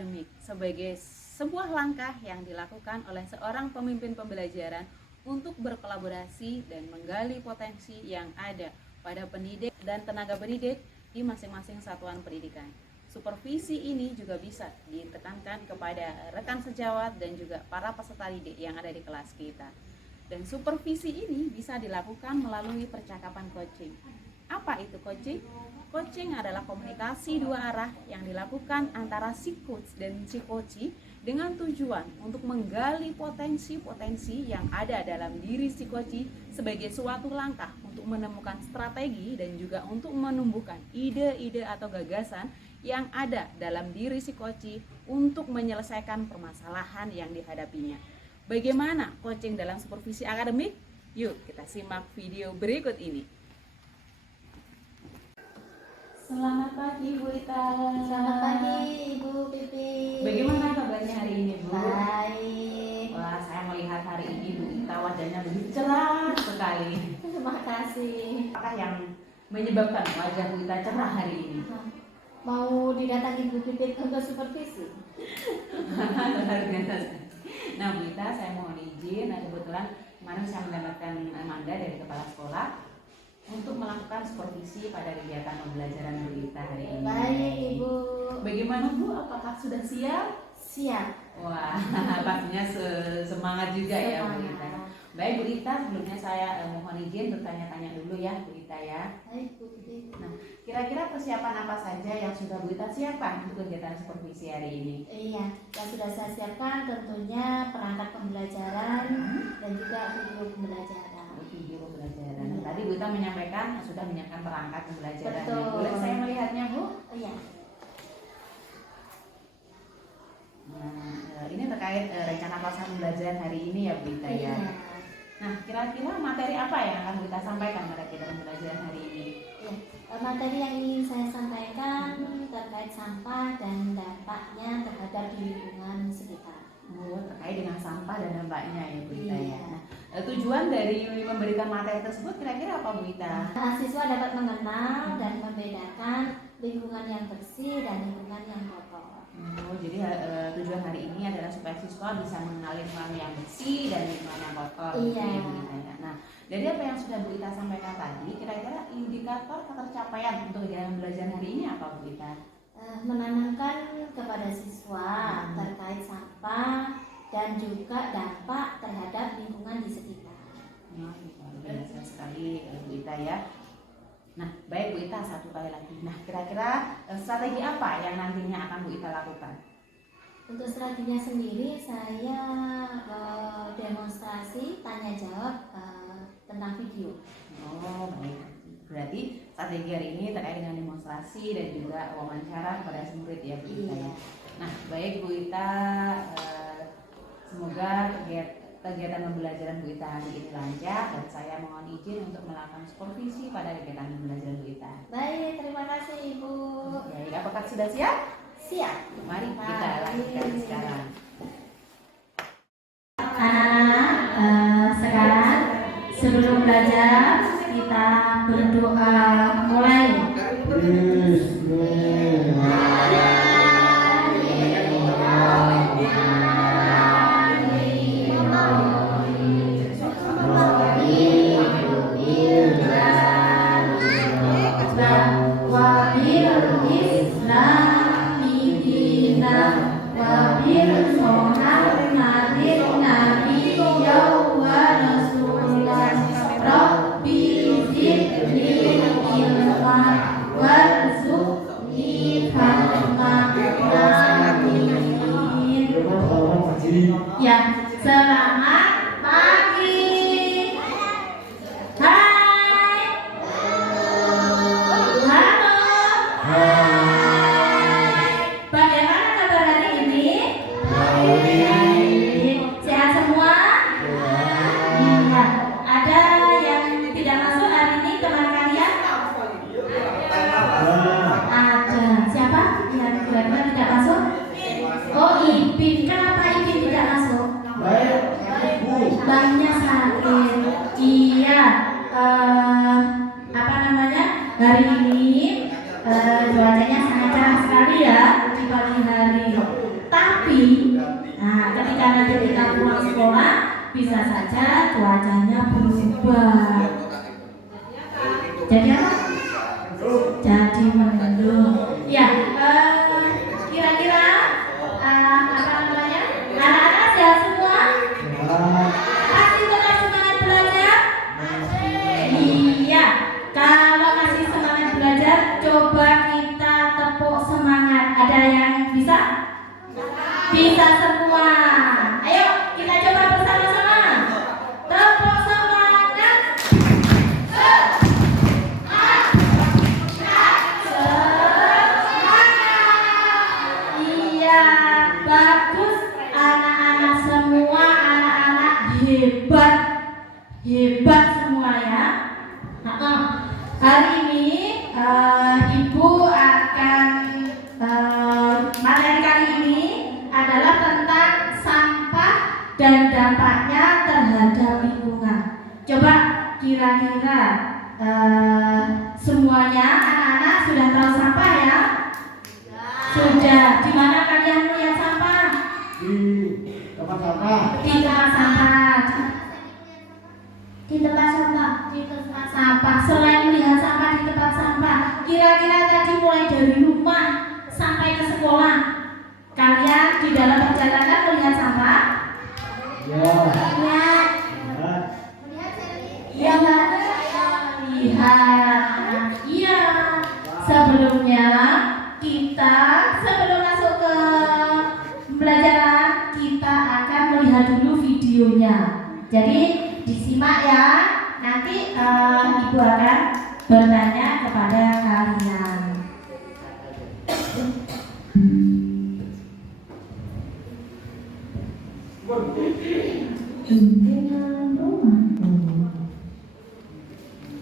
akademik sebagai sebuah langkah yang dilakukan oleh seorang pemimpin pembelajaran untuk berkolaborasi dan menggali potensi yang ada pada pendidik dan tenaga pendidik di masing-masing satuan pendidikan. Supervisi ini juga bisa ditekankan kepada rekan sejawat dan juga para peserta didik yang ada di kelas kita. Dan supervisi ini bisa dilakukan melalui percakapan coaching. Apa itu coaching? Coaching adalah komunikasi dua arah yang dilakukan antara si coach dan si coachee dengan tujuan untuk menggali potensi-potensi yang ada dalam diri si coachee sebagai suatu langkah untuk menemukan strategi dan juga untuk menumbuhkan ide-ide atau gagasan yang ada dalam diri si coachee untuk menyelesaikan permasalahan yang dihadapinya. Bagaimana coaching dalam supervisi akademik? Yuk kita simak video berikut ini. Selamat pagi Bu Ita. Selamat pagi Ibu Pipi. Bagaimana kabarnya hari ini Bu? Baik. Wah, saya melihat hari ini Bu Ita wajahnya lebih cerah sekali. Terima kasih. Apakah yang menyebabkan wajah Bu Ita cerah hari ini? Mau didatangi Bu Pipi untuk supervisi? Luar biasa. Nah Bu Ita, saya mohon izin. Kebetulan kemarin saya mendapatkan mandat dari kepala sekolah untuk melakukan supervisi pada kegiatan pembelajaran Bu Ita hari ini. Baik Ibu. Bagaimana Bu? Apakah sudah siap? Siap. Wah, pastinya semangat juga ya Bu Ita. Baik Bu Ita, sebelumnya saya mohon izin bertanya-tanya dulu ya Bu Ita ya. Baik Bu Pipi. Nah, kira-kira persiapan apa saja yang sudah Bu Ita siapkan untuk kegiatan supervisi hari ini? Iya, yang sudah saya siapkan tentunya perangkat pembelajaran dan juga video pembelajaran. Video pembelajaran. Tadi Bu Ita menyampaikan sudah menyiapkan perangkat pembelajaran. Betul. Boleh saya melihatnya Bu? Oh iya. Nah, ini terkait rencana pelaksanaan pembelajaran hari ini ya Bu Ita ya. Iya. Nah, kira-kira materi apa yang akan Bu Ita sampaikan pada kegiatan pembelajaran hari ini? Iya. Materi yang ingin saya sampaikan terkait sampah dan dampaknya terhadap di lingkungan sekitar. Oh, terkait dengan sampah dan dampaknya ya Bu Ita Iya. ya. Nah, tujuan dari memberikan materi tersebut kira-kira apa Bu Ita? Mahasiswa dapat mengenal dan membedakan lingkungan yang bersih dan lingkungan yang kotor. Oh, jadi tujuan hari ini adalah supaya siswa bisa mengenal lingkungan yang bersih dan lingkungan yang kotor. Iya. Gitu ya, Bu Ita ya. Nah, dari apa yang sudah Bu Ita sampaikan tadi, kira-kira indikator ketercapaian untuk kegiatan belajar hari ini apa Bu Ita? Menanamkan kepada siswa terkait sampah dan juga dampak terhadap lingkungan di sekitar. Nah, luar biasa sekali Bu Ita ya. Nah, baik Bu Ita, satu kali lagi. Nah, kira-kira strategi apa yang nantinya akan Bu Ita lakukan? Untuk strateginya sendiri saya demonstrasi tanya jawab tentang video. Oh, baik. Berarti strategi hari ini terkait dengan demonstrasi dan juga wawancara kepada murid ya Bu Ita ya. Nah, baik Bu Ita, semoga kegiatan pembelajaran Bu Ita hari ini lancar dan saya mohon izin untuk melakukan supervisi pada kegiatan pembelajaran Bu Ita. Baik, terima kasih Ibu. Baik, apakah sudah siap? Siap. Mari kita lanjutkan sekarang. Anak-anak, sekarang sebelum belajar kita berdoa mulai. Ya, selamat pagi. Hai. Halo. Bagaimana kabar hari ini? Baik. Sehat semua? Iya. Ada yang tidak masuk hari ini teman kalian? Ada. Siapa yang kira-kira tidak masuk? Oh, Ipin. Kenapa Ipin tidak masuk? Banyak sakit. Iya. Apa namanya? Hari ini cuacanya sangat cerah sekali ya di pagi hari. Tapi ketika nanti kita pulang sekolah, bisa saja cuacanya berubah. Jadi apa? Jadi mendung. Ya, kira-kira apa namanya? Anak-anak sehat semua? Masih tetap semangat belajar? Iya. Kalau masih semangat belajar, coba kita tepuk semangat. Ada yang bisa? Bisa semua. Ayo kita coba bersama-sama. Tepuk semangat. Iya, bagus anak-anak semua, anak-anak hebat. Hebat semua ya. Hari ini Ibu akan materi kali ini adalah tentang sampah dan dampaknya terhadap lingkungan. Coba kira-kira semuanya anak-anak sudah tahu sampah ya? Sudah. Di mana kalian melihat sampah? Di tempat sampah. Di tempat sampah. Di tempat sampah. Di tempat sampah. Selain melihat sampah di tempat sampah, kira-kira tadi mulai dari rumah sampai ke sekolah, kalian di dalam perjalanan melihat sampah? Ya. Lihat. Iya nggak? Lihat. Iya. Sebelumnya sebelum masuk ke pembelajaran, kita akan melihat dulu videonya. Jadi disimak ya. Nanti Ibu akan bertanya kepada kalian. Lingkungan rumahku.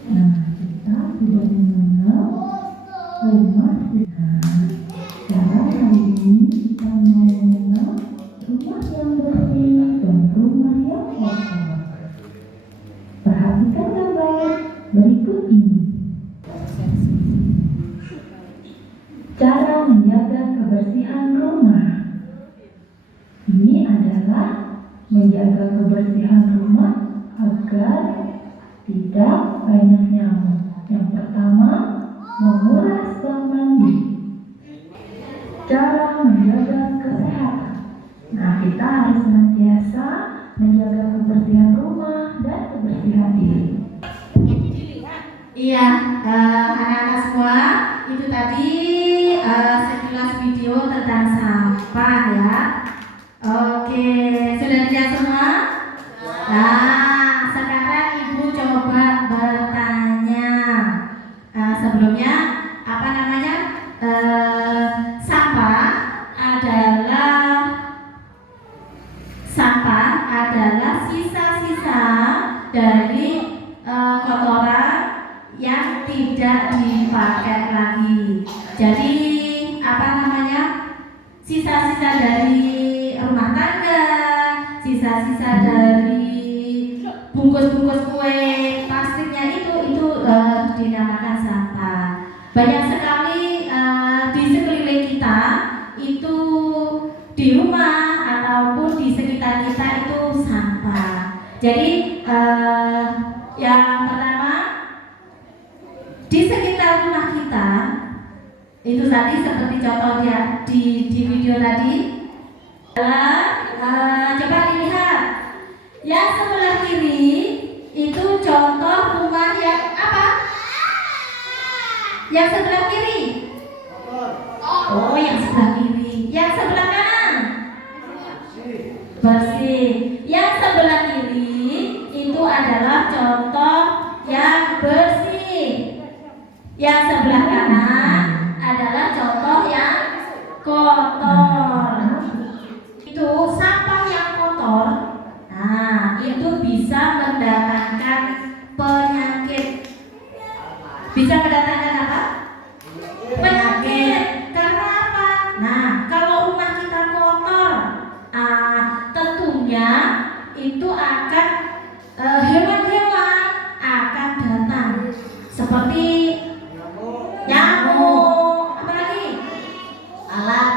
Nah, kita sudah mengenal rumah kita. Cara kali ini kita mau mengenal rumah yang bersih dan rumah yang kotor. Perhatikan gambar berikut ini. Cara menjaga kebersihan rumah. Ini adalah menjaga kebersihan rumah agar tidak banyak nyamuk. Yang pertama, menguras bak mandi. Cara menjaga kesehatan. Nah, kita harus senantiasa menjaga kebersihan rumah dan kebersihan diri. Iya, anak-anak semua, itu tadi sekilas video tentang sampah ya. Oke, sudah lihat semua? Nah, sekarang Ibu coba bertanya. Sebelumnya, apa namanya? Sampah adalah sisa-sisa dari kotoran yang tidak dipakai lagi. Jadi apa namanya? Sisa-sisa dari rumah tangga, sisa-sisa dari bungkus-bungkus kue plastiknya itu dinamakan sampah. Banyak sekali di sekeliling kita itu, di rumah ataupun di sekitar kita itu sampah. Jadi yang pertama, di sekitar rumah kita itu tadi seperti contoh di video tadi adalah coba dilihat yang sebelah kiri itu contoh rumah yang apa? Yang sebelah kiri. Oh, yang sebelah kiri. Yang sebelah kanan bersih. Yang sebelah kiri itu adalah contoh yang bersih. Yang sebelah kanan adalah contoh yang kotor. Itu sampah yang kotor. Nah, itu bisa mendatangkan penyakit. Bisa mendatangkan apa? Penyakit. Karena apa? Nah, kalau rumah kita kotor, tentunya itu akan hewan-hewan akan datang. Seperti nyamuk, apa lagi? Lalat,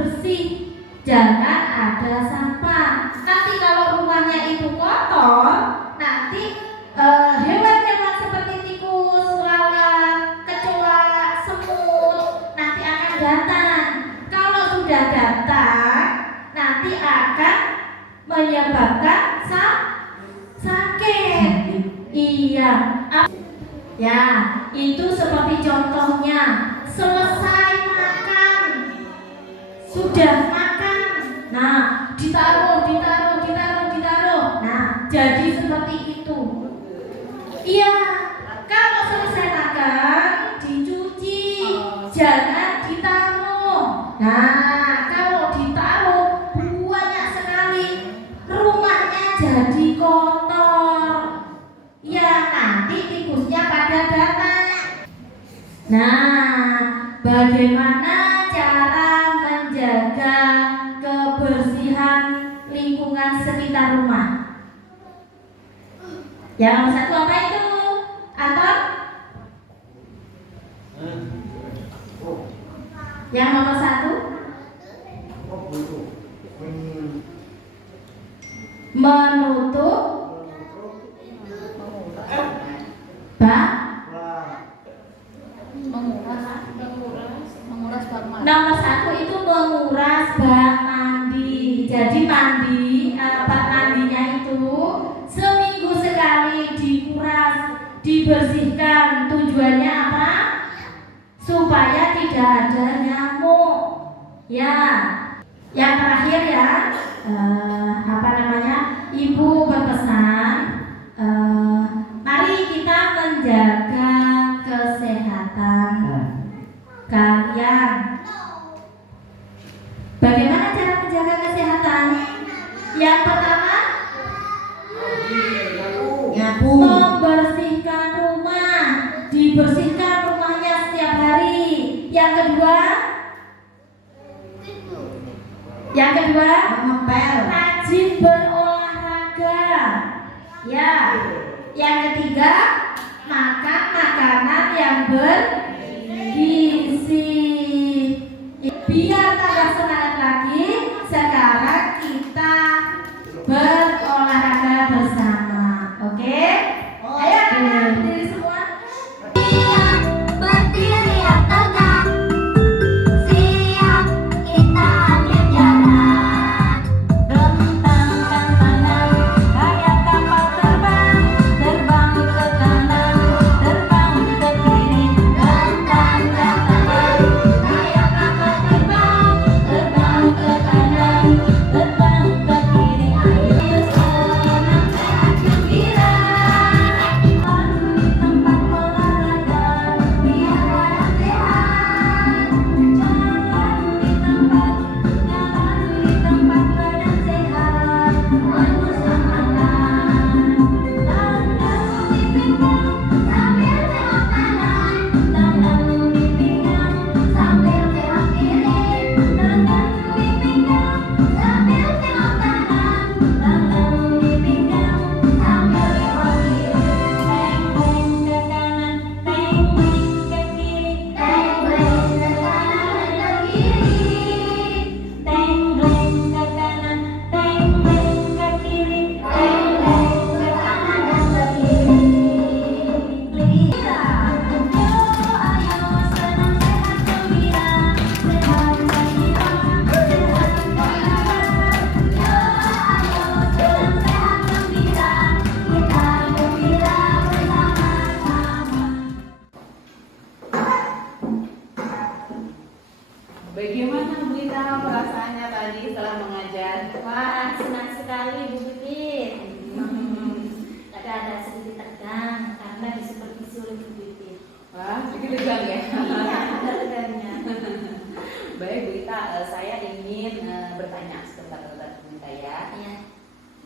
bersih, jangan ada sampah. Nanti kalau rumahnya itu kotor, nanti hewan-hewan seperti tikus, lalat, kecoa, semut nanti akan datang. Kalau sudah datang, nanti akan menyebabkan sakit. Iya. Ya, itu seperti contohnya, selesai makan, sudah makan, nah ditaruh. Nah, jadi seperti itu. Iya, kalau selesai makan dicuci, jangan ditaruh. Nah, kalau ditaruh banyak sekali, rumahnya jadi kotor. Ya, nanti tikusnya pada datang. Nah, bagaimana cara menjaga kebersihan lingkungan sekitar rumah? Yang nomor satu apa itu? Anton? Yang nomor satu? Menutup menguras bak mandi. Nomor satu itu menguras bak mandi. Jadi bak mandinya itu seminggu sekali dikuras, dibersihkan. Tujuannya apa? Supaya tidak ada nyamuk. Ya, yang terakhir ya, Ibu berpesan, mari kita menjaga kesehatan kalian. Bagaimana cara menjaga kesehatan? Yang pertama, membersihkan rumah, dibersihkan rumahnya setiap hari. Yang kedua, rajin berolahraga. Ya. Yang ketiga, makan makanan yang bergizi. Biar tambah semangat lagi, sekarang kita berolahraga bersama. Oke? Ayo anak-anak berdiri semua. Berdiri yang tegak, siap kita ambil jalan. Bentangkan tangan, kayak kapal terbang, terbang ke kanan, terbang ke kiri. Bentangkan tangan, kayak kapal terbang, terbang ke kanan, terbang ke kiri. Ayo senang sehat gembira, tempat olahraga biar badan sehat. Jalan di tempat badan sehat. Anu semangat, tandang di pinggang sambil tengok kanan, tandang di pinggang sambil tengok kiri, tandang di pinggang sambil tengok kanan, tandang di pinggang sambil tengok kiri. Teng-teng ke kanan, teng-teng ke kiri, teng-teng ke kanan ke kiri, teng-teng ke kanan, teng-teng ke kiri, teng-teng ke kanan dan ke kiri. Lira, yo ayo senang sehat gembira, sehat gembira, sehat gembira. Yo ayo senang sehat gembira, kita gembira bersama-sama. Bagaimana Bu Lita perasaannya tadi setelah mengajar? Wah, senang sekali Bu Pipit. Ada sedikit tegang karena disupervisi oleh Bu Pipit. Wah, sedikit tegang ya. Iya, ada tegangnya. Baik Bu Lita, saya ingin bertanya sebentar Bu Lita ya. Iya.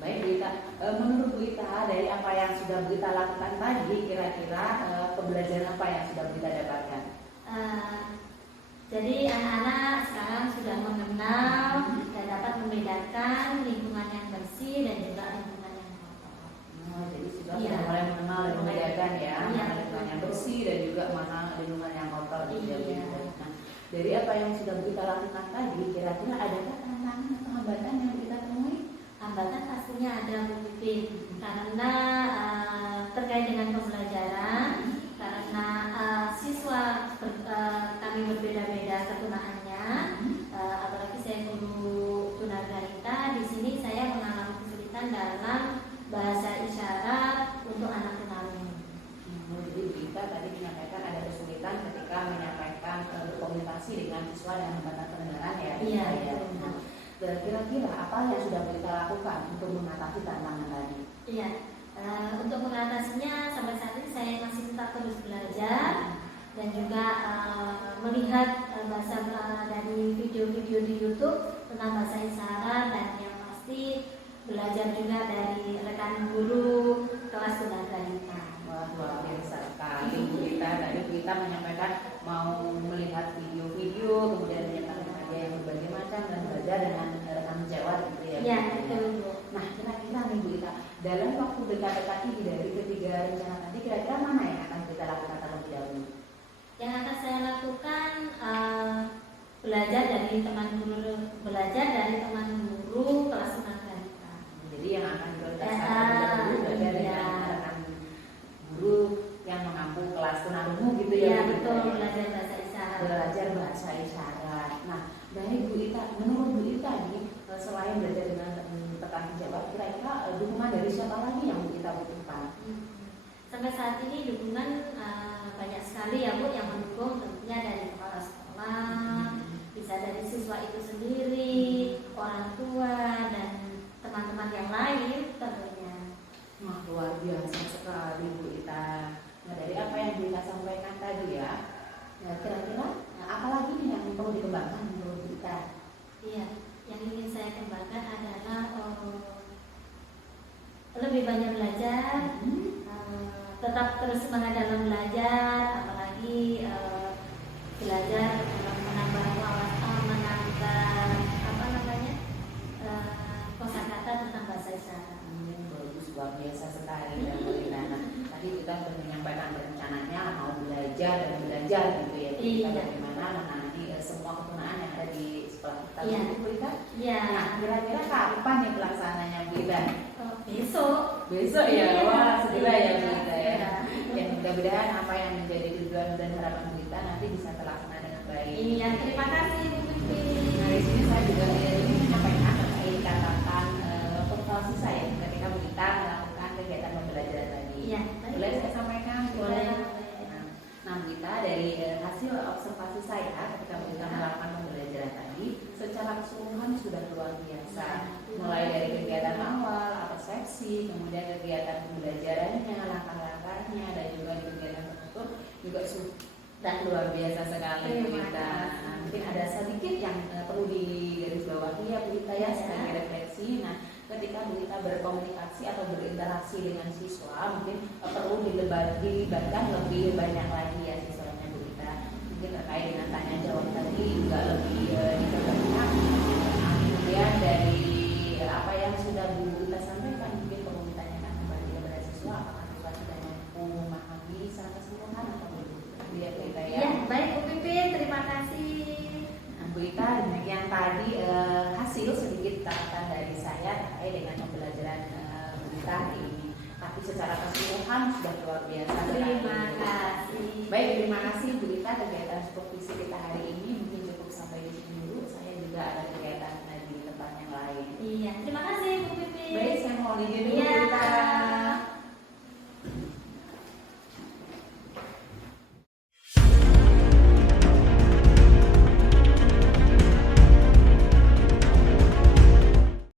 Baik Bu Lita, menurut Bu Lita dari apa yang sudah Bu Lita lakukan tadi, kira-kira pembelajaran apa yang sudah Bu Lita dapatkan? Jadi anak-anak sekarang sudah mengenal dan dapat membedakan lingkungan yang bersih dan juga lingkungan yang kotor. Jadi sudah Iya. mulai mengenal dan membedakan ya, Iya. mana lingkungan yang bersih dan juga mana lingkungan yang kotor. Iya. Nah, dari apa yang sudah Bu Ita lakukan tadi, kira-kira adakah tantangan atau hambatan yang kita temui? Hambatan pastinya ada Bu Pipin, karena terkait dengan pembelajaran, karena kami berbeda-beda ketunaannya, apalagi saya guru tunagrahita. Di sini saya mengalami kesulitan dalam bahasa isyarat untuk anak tunarungu. Jadi kita tadi menyampaikan ada kesulitan ketika menyampaikan berkomunikasi dengan siswa dengan hambatan pendengaran ya. Iya. Dan kira-kira apa yang sudah kita lakukan untuk mengatasi tantangan tadi? Iya, untuk mengatasinya sampai saat ini saya masih tetap terus belajar dan juga melihat bahasa dari video-video di YouTube tentang bahasa isyarat, dan yang pasti belajar juga dari rekan guru kelas tunagrahita. Wah, luar biasa sekali Bu Ita. Tadi Bu Ita menyampaikan mau melihat video-video, kemudian menyebarkan media yang berbagai macam dan belajar dengan rekan sejawat gitu ya. Iya, betul Bu. Nah, kira-kira nih Bu Ita, dalam waktu dekat-dekat ini dari ketiga rencana tadi, kira-kira mana yang akan kita lakukan terlebih dahulu? Yang akan saya lakukan belajar dari teman guru kelas tunagrahita. Jadi yang akan diprioritaskan terlebih dahulu belajar dengan rekan guru yang mengampu kelas tunarungu gitu ya. Iya, Bu Ita, betul, ya? belajar bahasa isyarat. Belajar bahasa isyarat. Nah, dari Bu Ita, menurut Bu Ita nih, selain belajar dengan rekan sejawat, kira-kira dukungan dari siapa lagi yang Bu Ita butuhkan? Sampai saat ini dukungan banyak sekali ya Bu yang mendukung, tentunya dari kepala sekolah, bisa dari siswa itu sendiri, orang tua, dan teman-teman yang lain tentunya. Wah, luar biasa sekali Bu Ita. Nah, dari apa yang Bu Ita sampaikan tadi ya, kira-kira apa lagi nih yang perlu dikembangkan menurut Bu Ita? Iya, yang ingin saya kembangkan adalah lebih banyak belajar, tetap terus semangat dalam belajar, apalagi belajar menambah kosakata tentang bahasa isyarat. Bagus, luar biasa sekali ya Bu Ita. Nah, tadi kita sudah menyampaikan rencananya mau belajar dan belajar gitu ya. Kita bagaimana menangani semua ketunaan yang ada di sekolah kita. Iya. Bu Ita. Iya. Nah, kira-kira kapan nih pelaksananya Bu Ita? Besok. Besok ya, wah segera ya Bu Ita ya. Iya. Ya mudah-mudahan apa yang menjadi tujuan dan harapan Bu Ita nanti bisa terlaksana dengan baik. Iya, terima kasih Bu Pipin. Nah, di sini saya juga ingin menyampaikan terkait catatan observasi saya ketika Bu Ita melakukan kegiatan pembelajaran tadi. Iya. Boleh saya sampaikan? Boleh. Nah, Bu Ita, dari hasil observasi saya ketika Bu Ita melakukan pembelajaran tadi, secara keseluruhan sudah luar biasa. Mulai dari kegiatan awal, persepsi, kemudian kegiatan pembelajarannya, langkah-langkahnya, dan juga di kegiatan tertutup juga sudah luar biasa sekali Bu Ita. Nah, mungkin ada sedikit yang perlu digarisbawahi ya Bu Ita ya sebagai refleksi. Nah, ketika Bu Ita berkomunikasi atau berinteraksi dengan siswa, mungkin perlu dilibatkan lebih banyak lagi ya siswanya Bu Ita. Mungkin terkait dengan tanya jawab tadi juga lebih diperbanyak. Kemudian dari apa yang sudah Bu Ita sampaikan, mungkin perlu ditanyakan kembali kepada siswa apakah siswa sudah mampu memahami secara keseluruhan atau belum. Biar Bu Ita ya. Ya, baik Bu Pipin, terima kasih. Nah, Bu Ita, demikian tadi hasil sedikit catatan dari saya terkait dengan pembelajaran Bu Ita hari ini. Tapi secara keseluruhan sudah luar biasa. Terima kasih. Baik, terima kasih Bu Ita. Kegiatan supervisi kita hari ini mungkin cukup sampai di sini dulu. Saya juga ada kegiatan di tempat yang lain. Iya, terima kasih Bu Pipin. Baik, saya mohon izin